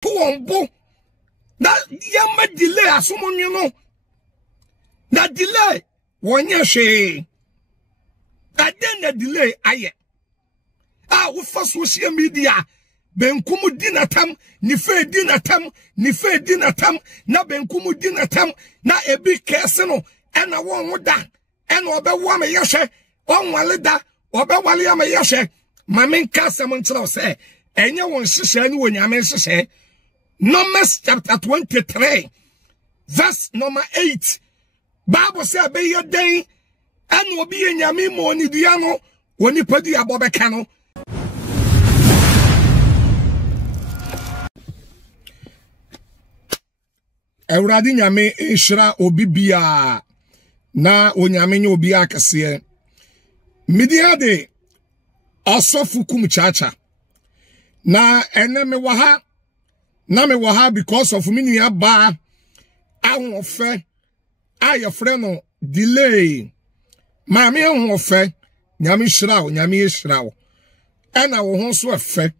Puombo. Na yama delay asumon you know. Na delay. Wanya she. That then the delay aye. We first social media. Benkumu dinatam, ni fe dinatam, ni fe dinatam, na benkumu dinatam, na ebi keseno, ena woda, ena obe wame yashe, walida, obe wali yame yashe, mamin kasa munchlo se, enye won shishe ni wonyame shishe. Numbers chapter 23, verse number 8. Bible say be your day, ena obi enyame mo ni duano, woni padi abobe kano. Euradi nyame inshira obibia na onyame nye obia kase media de asofu Kumchacha na eneme waha na me waha because of me nua ba ahofe ayefre no delay ma me ahofe nyame shira wo ena wo ho so efe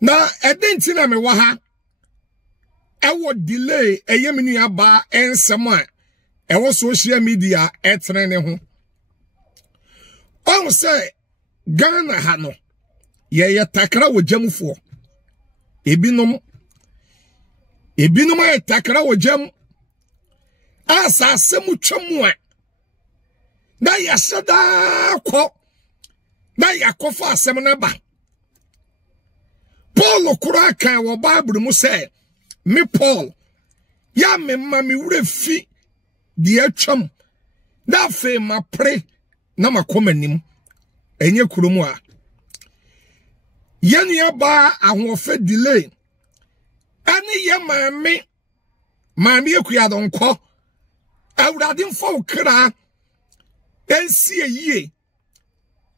na edenti na me waha ewo delay eyemini aba ensem a ewo social media etre ne ho on say Ghana ha no ye takra wo jamfo ebinom takra wo jam asa semu twemu a na ya sada ko na yakofa asem na ba Paul kura kan wo Bible mu say me Paul ya me mami wure fi di atwam na fe ma pre na makomanim enye kuromu a yenu ba ahofe delay ani ye mami Akua Donkor awurade mfo kra ensi yie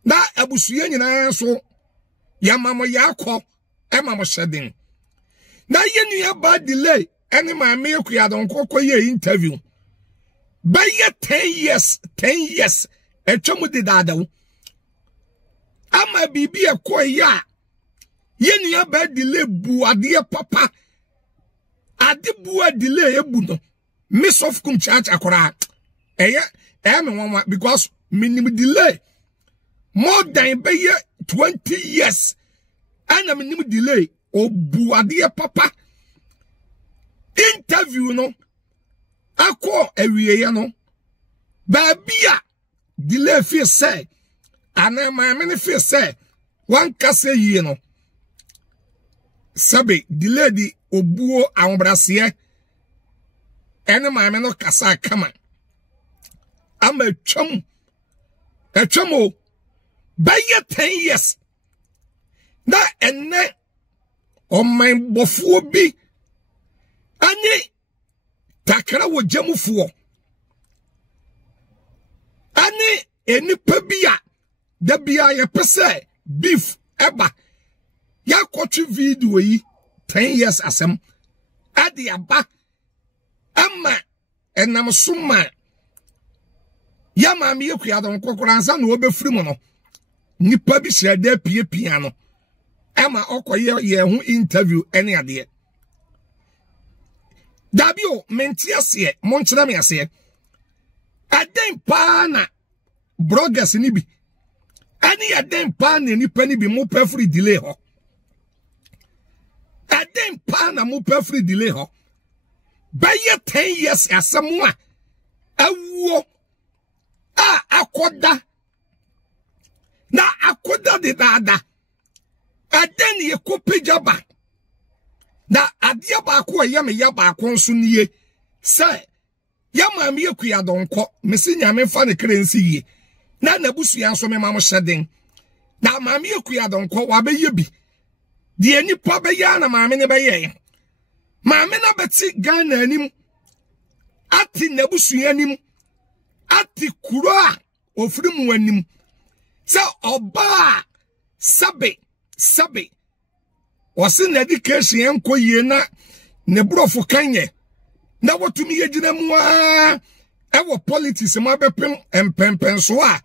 na abusuye nyina so ya mamo yakọ emamo shedin na yenu ba delay any mami Akua Donkor koye interview by 10 years etwamu de dadawo ama bibi ekoya yenu ba delay bu ade papa ade bu delay ebu no miss of Kumchacha akora me won because minimum delay more than 20 years and minimum delay obu ade papa interview no akọ ewiye no ba bia delay fi say ana ma me fi say wan kase yi no sabe delay di obuo awbrase ene ma me no kasa kama ama twam ba 10 years na enne o man bofuo bi ani takra wo jamufuo ani enipa bia da bia ye pese beef eba ya kwotwe video yi 10 years asem ade aba ama enam suma ya mami Akua Donkor koransa na obefiri mo no nipa bi hyede pie no ama okoye ye ho interview ene ade Dabio mentiase monchira me ase aden pa na bloggers ni bi ani aden pa na nipa ni bi mo pa free delay ho aden pa na mo pa free delay ho baye 10 years asemu a awuo akoda na akoda de dada aden ye kopejaba na adia ba ko yame ya ba ko nso nie se ya mami Akua Donkor mesi nyame fa ne krensi yi na nabusu ya nso me ma mo hyeden na mami Akua Donkor wa be ye bi de nipa be ya na mami ne be ye mami na beti Ghana anim ati nabusu ya anim ati kuro a ofiri mu anim se oba sabe wasi na education enko yie na ne brofo kanye na wotumi yegina mu a ewo politics ma bepem empempenso a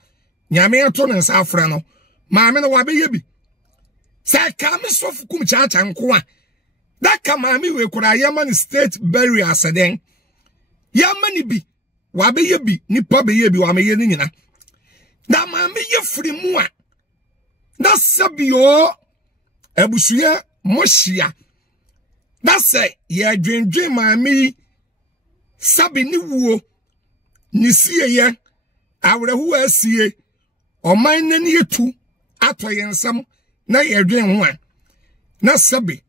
nyame ato ne nsa afra no maame no wa be yebi se ka me sofu Kumchacha nko a That kamami we kura yaman state burial seden. Yamani bi. Wabe ye bi. Nipa be ye bi wame ye nina. Da mami ye free mua. Da sabi yo. Ebusuye moshia. Da se ye dream mami. Sabi ni wuo. Ni siye ye. Awre huwa siye. O mine ni yetu. Atwa yensam. Na ye dream huwa. Na sabi.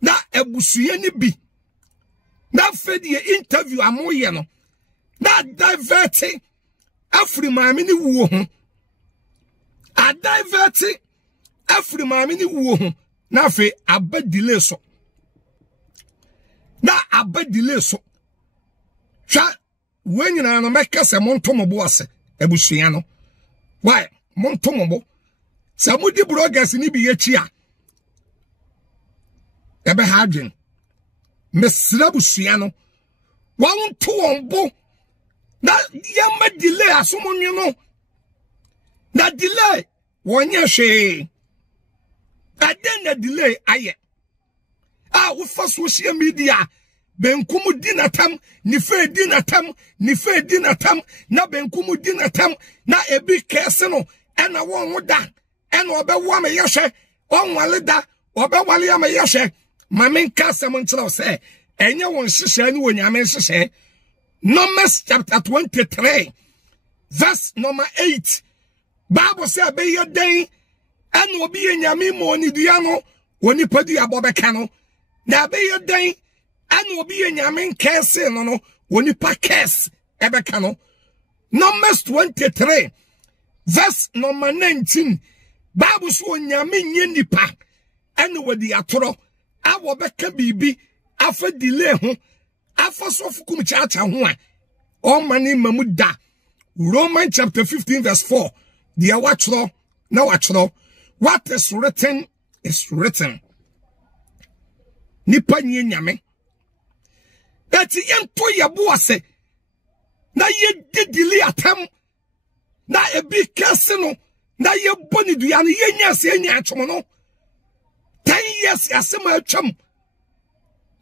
Na ebusuye ni bi. Na fedi ye interview amoye no. Na diverting. Afri mami ni wuo ho. A diverting. Afri mami ni wuo ho. Na fe abba delay so. Na abba delay so. Twa when you na make se montomobo ase ebusuya no. Why? Montomobo. Sa mudi bloggers ni bi ye chia. Ebe hadwen. Mesra busuya no. Wan to onbo. Na yama delay asomonyo no. Na delay wonye hwe. Aden na delay aye. Ufa social media benkumu dinatam ni fe dinatam na benkumu dinatam na ebi kese no ena won da ena obewo ma yehwe onwale da obewale ya ma yehwe mamen kasa mo nkyerɛ sɛ enye won hyehyɛ ni wonyame hyehyɛ. Numbers chapter 23 verse number 8 Bible say abeye den ena obi yenyame mo ni dua no woni padu abobeka no na abeye den ena obi yenyame kese no woni pa kese ebeka no. Numbers 23 verse number 19 Bible say onyame nye nipa ena wodi atoro awo beka bibi afa delay ho afa sofu kumchacha ho a o mani mamuda. Romans chapter 15 verse 4 dia wachro na wachro what is written is written. Nipa nye nyame eti yento yebo ase na ye delay atam na ebi kase no na ye boni dua no ye nya se nya atwom no 10 years asema atwam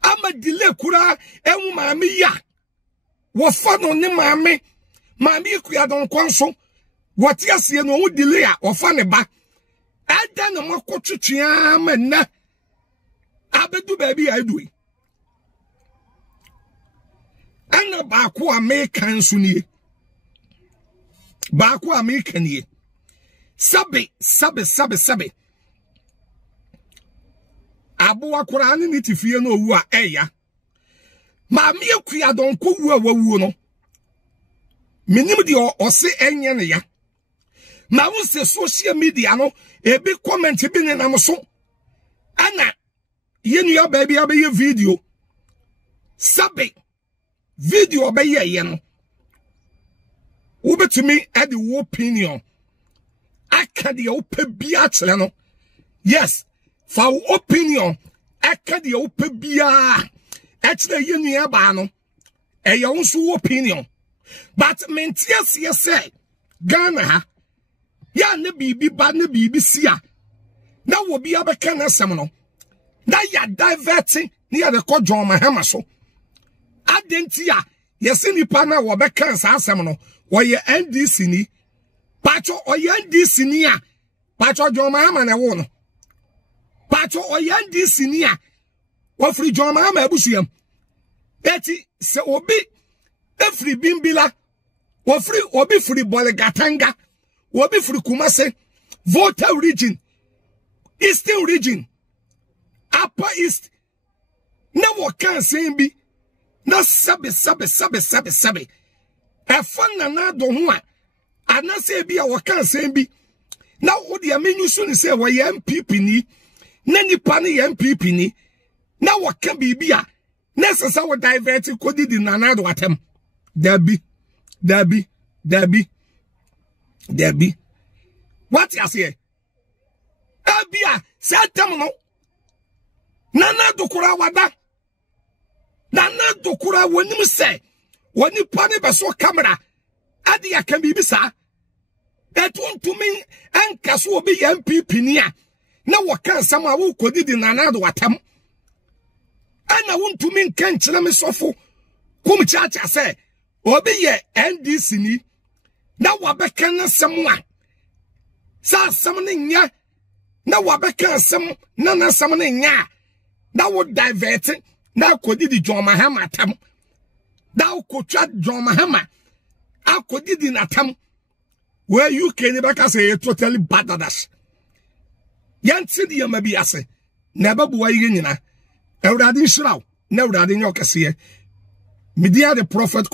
ama delay kura enwu maami ya wo fa no ne maami Akua Donkor so what yase no wo delay a wo fa ne ba ada na makotwetwea manna abedu ba bi adui ana ba ko American so nie ba ko American nie sabe abo akora ne tifie no owu a eya Akua Donkor wu a wawu no minim di ose enye ne ya na wo se social media no ebi comment bi ne nam so ana yenu ya ba bi abeye video sabe video obeye ye no wo betumi at the opinion aka de opa bia kire no. Yes, for opinion aka de opa bia akire yenu ya ba no eya unso opinion. But mentias ye say Ghana ha ya ne bibi ba ne bibi sia na wo bi abeka na sem no na ya diverting ne ya de ko John Mahama so adentia yesi nipa na wo beka sa asem no wo ye NDC ni pacho o ye NDC ni a pacho John Mahama na wo no pacho o ye NDC ni a wo free John Mahama abusuam eti se obi efri bimbila wofri obi free Bolegatanga obi free Kumase Volta region Eastern region Upper East na wokan sen bi na sabe efan na do ho a anase bi a wokan sen bi na wodi amenyu so ni se wo ye MPP ni na nipa ne ye MPP ni na wokan bibi a na sesa wo divert kodi di nanado atem Debbie. What you say? Abia, satam no. Nana dokura wada. Nana dokura wonim say. Woni pane beso camera. Adi akan bibi sa. Etun to me anka so obi MPP nia. Na wakan sama wo kodi di nanado atem. ana wontumi nkankyere me sofo Kumchacha say obi ye NDC ni na wabeka na semwa sa sem ne nya na wabeka sem na sem ne nya na wo divert na kodi di John Mahama tam na okotwa John Mahama akodi di natam where you can baka say totally bad at us yanti di yamabi ase na babuwa yire nyina Ewurade nhyiraw na Ewurade nyokese media the prophet